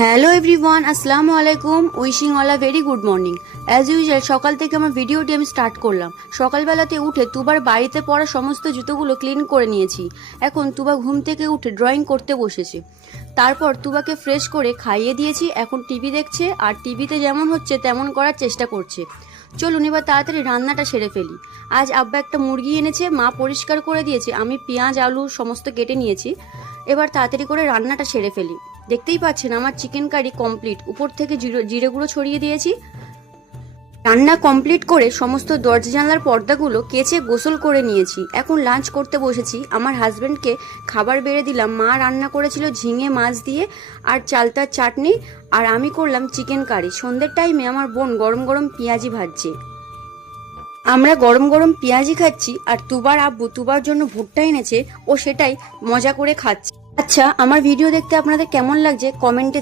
Hello everyone, আসসালামু আলাইকুম। Wishing all a very good morning. As usual সকাল থেকে আমার ভিডিওটি আমি স্টার্ট করলাম। সকালবেলাতে উঠে তুবার বাড়িতে পড়া সমস্ত জুতোগুলো ক্লিন করে নিয়েছি। এখন তুবা ঘুম থেকে উঠে ড্রয়িং করতে বসেছে। তারপর তুবাকে ফ্রেশ করে খাইয়ে দিয়েছি। এখন টিভি দেখছে, আর টিভিতে যেমন হচ্ছে তেমন করার চেষ্টা করছে। চলুন এবার তাড়াতাড়ি রান্নাটা সেরে ফেলি। আজ আব্বা একটা মুরগি এনেছে, মা পরিষ্কার করে দিয়েছে, আমি পেঁয়াজ আলু সমস্ত কেটে নিয়েছি। এবার তাড়াতাড়ি করে রান্নাটা সেরে ফেলি। দেখতেই পাচ্ছেন আমার চিকেন কারি কমপ্লিট। উপর থেকে জিরে গুঁড়ো ছড়িয়ে দিয়েছি। রান্না কমপ্লিট করে সমস্ত দরজা জানলার পর্দাগুলো কেচে গোসল করে নিয়েছি। এখন লাঞ্চ করতে বসেছি। আমার হাজবেন্ডকে খাবার বেড়ে দিলাম। মা রান্না করেছিল ঝিঙে মাছ দিয়ে আর চালতার চাটনি, আর আমি করলাম চিকেন কারি। সন্ধ্যের টাইমে আমার বোন গরম গরম পেঁয়াজি ভাজছে। আমরা গরম গরম পেঁয়াজি খাচ্ছি, আর তুবার আব্বু তুবার জন্য ভুট্টা এনেছে, ও সেটাই মজা করে খাচ্ছে। আচ্ছা, আমার ভিডিও দেখতে আপনাদের কেমন লাগছে কমেন্টে